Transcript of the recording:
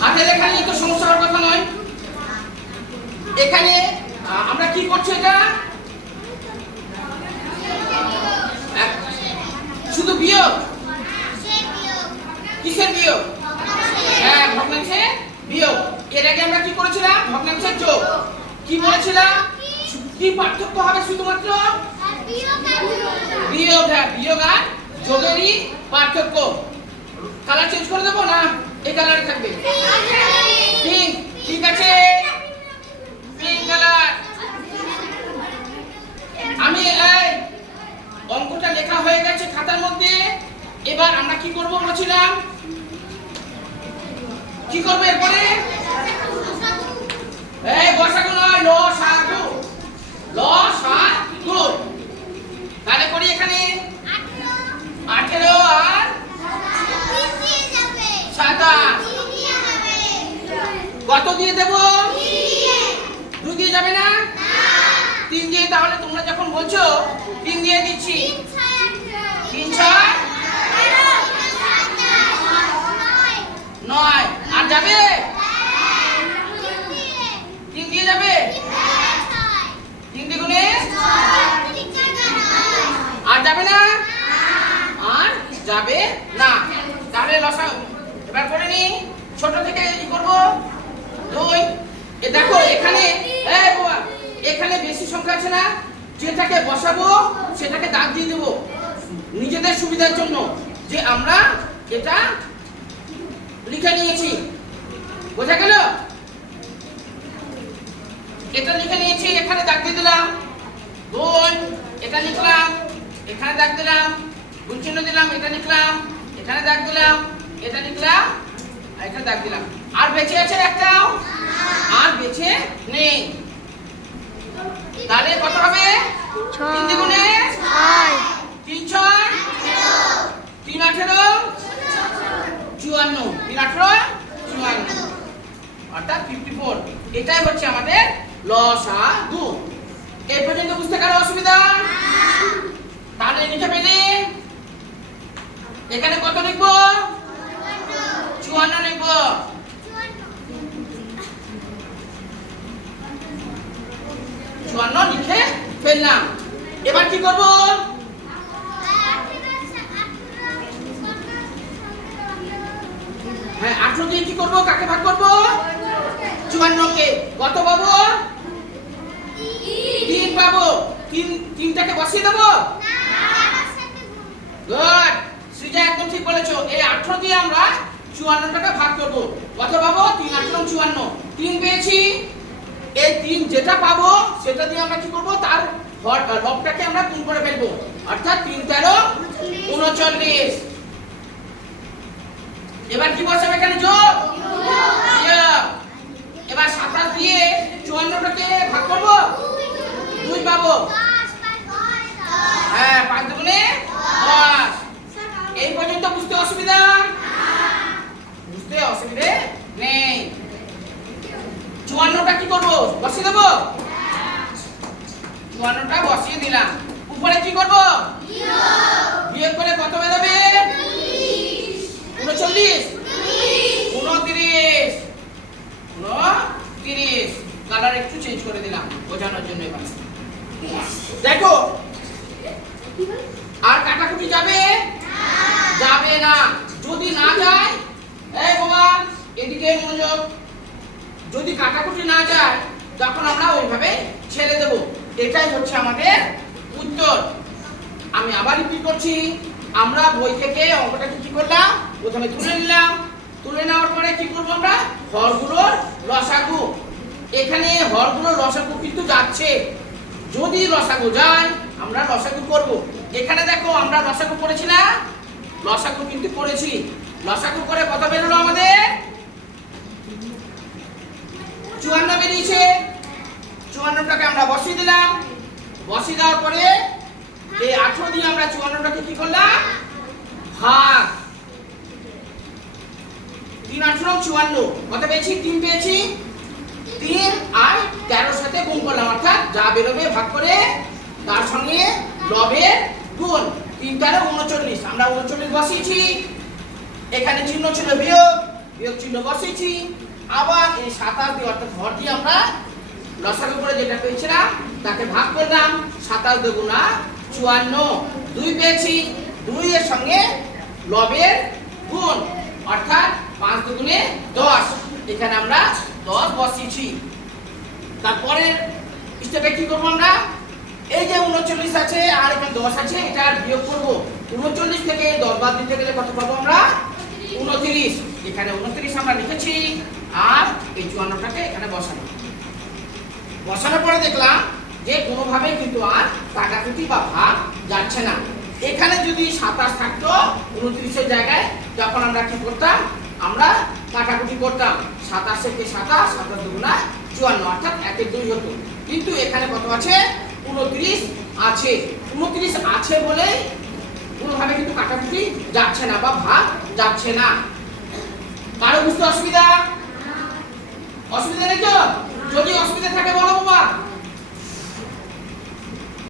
হাতে লেখা নিয়ে তো সমস্যা হওয়ার কথা নয়। এখানে আমরা কি করছি? এটা শুধু বিয়োগ। কিসের বিয়োগ? হ্যাঁ, ভগ্নাংশের বিয়োগ। এর আগে আমরা কি করেছিলাম? ভগ্নাংশের যোগ। কি বলেছিলাম? কি পার্থক্য হবে? শুধুমাত্র বিয়োগ। হ্যাঁ, বিয়োগ আর যোগেরই পার্থক্য। কালার চেঞ্জ করে দেবো না এই কালারে থাকবে? পিঙ্ক। ঠিক আছে, পিঙ্ক কালার। আমি এই অঙ্কটা লেখা হয়ে গেছে খাতার মধ্যে। এবার আমরা কি করব বলেছিলাম? কি করব এরপরে? এই গসাগু নয়, লসাগু। লসাগু। তাহলে করি এখানে 18 আর 27। কত দিয়ে দেব? 2 দিয়ে যাবে না? 3 দিয়ে। তাহলে তোমরা যখন বলছো 3 দিয়ে দিচ্ছি। 3 6 9। আর যাবে? 3 দিয়ে যাবে? 3 দ্বিগুণে? আর যাবে না? আর যাবে না। তাহলে লসাগু এবার করে নি। ছোট থেকে কি করব? 2। এ দেখো এখানে এই বাবা এখানে বেশি সংখ্যা আছে না? যেটাকে বসাবো সেটাকে দাগ দিয়ে দেব নিজেদের সুবিধার জন্য, যে আমরা এটা লিখে নিয়েছি। বোঝা গেল? এটা লিখে নিয়েছি, এখানে দাগ দিয়ে দিলাম। 2 এটা লিখলাম, এখানে দাগ দিলাম, গুণ চিহ্ন দিলাম, এটা লিখলাম, এখানে দাগ দিলাম, এটা লিখলাম, আর এখানে দাগ দিলাম। আর বেঁচে আছে একটাও? আর বেঁচে নেই। তাহলে কত হবে? 3 দ্বিগুণে 6। 3 6 3 18 54। 3 18 54 অর্থাৎ 54। এটাই হচ্ছে আমাদের লসাগু। এই পর্যন্ত বুঝতে কারো অসুবিধা? তাহলে লিখে ফেলি। এখানে কত লিখবো? 54 লিখবো। 54 লিখে ফেললাম। এবার কি করব? হ্যাঁ, 18 দিয়ে কি করব? কাকে ভাগ করব? 54 কে। কত পাবো? 3 পাবো। 3টাকে বসিয়ে দেব? গুড, সৃজা একদম ঠিক বলেছো। এই 18 দিয়ে আমরা 54টাকে ভাগ করব। কত পাবো? 3 18 54। 3 পেয়েছি। এই 3 যেটা পাবো সেটা দিয়ে আমরা কি করব? তার লবটাকে আমরা গুণ করে ফেলবো। অর্থাৎ 3 13 39। এবার কি বসাবো এখানে? যোগ। এবার 27 দিয়ে 54টাকে ভাগ করব। 2 পাবো। হ্যাঁ, 5 দুগুণে 10। এই পর্যন্ত বুঝতে অসুবিধা? বুঝতে অসুবিধে নেই। 54টা কি করব? বসিয়ে দেব? 54টা বসিয়ে দিলাম। উপরে কি করব? বিয়োগ করে কত বেরোবে? 39 29 29। কালার একটু চেঞ্জ করে দিলাম বোঝানোর জন্য। এবার দেখো, আর কাটাকুটি যাবে? যাবে না। যদি না যায়, এই বাবা এদিকে মনোযোগ, যদি কাটাকুটি না যায় তখন আমরা ওইভাবে ছেড়ে দেব। এটাই হচ্ছে আমাদের উত্তর। আমি আবার রিপিট করছি। আমরা বই থেকে অঙ্কটাকে কি করলাম? প্রথমে তুলে নিলাম। তুলে নেওয়ার পরে কি করব? আমরা হরগুলোর লসাগু। এখানে হরগুলোর লসাগু কিন্তু যাচ্ছে। যদি লসাগু যায় আমরা লসাগু করব। এখানে দেখো আমরা লসাগু করেছি না? লসাগু কিন্তু করেছি। লসাগু করে কত বেরোলো আমাদের? 54 বেরিয়েছে। 54টাকে আমরা বসিয়ে দিলাম। বসিয়ে দেওয়ার পরে এই 18 দিয়ে আমরা 54টাকে কি করলাম? ভাগ। 3 18 54। কত পেয়েছি? 3 পেয়েছি। 3 আর 13 সাথে গুণ করলাম, অর্থাৎ যা বেরোবে ভাগ করে তার সঙ্গে লবের গুণ। 3 13 39। আমরা 39 বসিয়েছি। এখানে চিহ্ন ছিল বিয়োগ, বিয়োগ চিহ্ন বসিয়েছি, আবার এই 27 দিয়ে অর্থাৎ হর দিয়ে আমরা লসাগু করে যেটা পেয়েছিলাম তাকে ভাগ করলাম, 27 দুগুণা 54, 2 পেয়েছি, 2 এর সঙ্গে লবের গুণ অর্থাৎ 5 দুগুণে 10, এখানে আমরা 10 বসিয়েছি। তারপরে স্টেপে কি করব আমরা, এই যে 39 আছে আর এখানে 10 আছে, এটা বিয়োগ করব। 39 থেকে 10 বাদ দিতে গেলে কত পাবো আমরা, 29। এখানে 29 আমরা লিখেছি আর এই 54টাকে এখানে বসানোর পরে দেখলাম যে কোনোভাবে কিন্তু আর কাটাকুটি বা ভাগ যাচ্ছে না। এখানে যদি 27 থাকতো 29 এর জায়গায়, যখন আমরা কি করতাম, আমরা কাটাকুটি করতাম, 27 থেকে 27, 27 দুগুণা 54 অর্থাৎ 1-2 হতো। কিন্তু এখানে কত আছে, 29 আছে। 29 আছে বলে কোনোভাবে কিন্তু কাটাকুটি যাচ্ছে না বা ভাগ যাচ্ছে না। কারো বুঝতে অসুবিধা নেই তো? যদি অসুবিধা থাকে বলো বাবা।